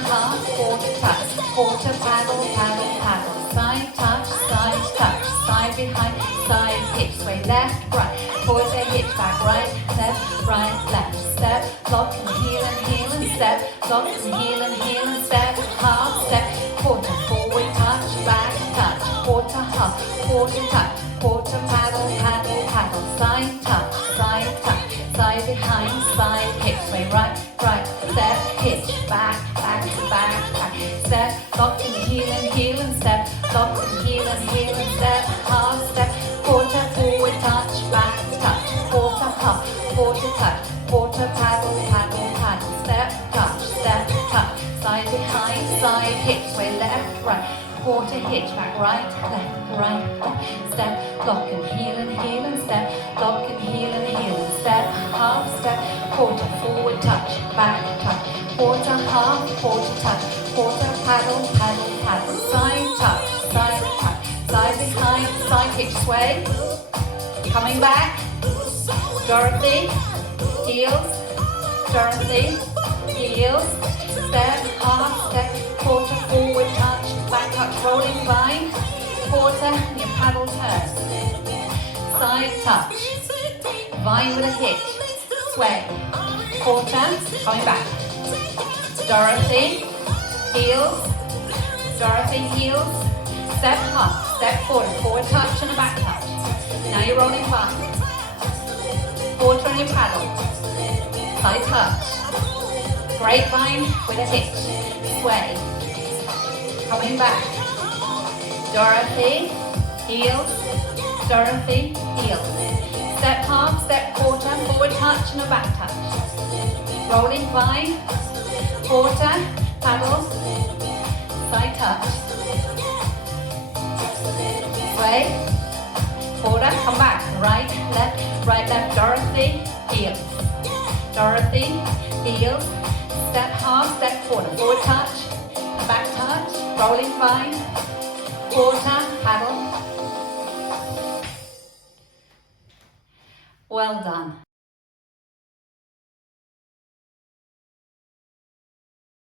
half, quarter touch, quarter paddle, paddle, paddle, side touch, side behind, side hitch, sway left, right, quarter hitch, back, right, left, step, lock and heel and step, lock and heel and step, half step, quarter forward touch, back touch, quarter half, quarter touch, quarter paddle, paddle, paddle, side touch, side behind, side hitch, sway right, step, hitch, back, step, lock and heel and step, lock and heel and step, half step, quarter forward touch, back touch, quarter half, quarter touch, quarter paddle, paddle, paddle, step, touch, side behind, side hitch, sway left, right, quarter hitch, back, right, left, step, lock and heel and step, lock and heel and step, half step, quarter forward touch, back touch, quarter half, quarter touch, quarter paddle, paddle, paddle, side touch, side behind, side hitch, sway, coming back, Dorothy, heels, step, half step, quarter forward touch, back touch, rolling vine, quarter, your paddle turn, side touch, vine with a hitch, sway, quarter, coming back, Dorothy, heels, step half, step forward touch and a back touch, now you're rolling vine, quarter on your paddle, side touch, grapevine with a hitch, sway, coming back, Dorothy, heels, step half, step quarter, forward touch and a back touch, rolling vine, quarter, paddle, side touch, sway, quarter, come back, right, left, Dorothy, heels, step half, step quarter, forward touch, back touch, rolling vine, quarter, paddle. Well done.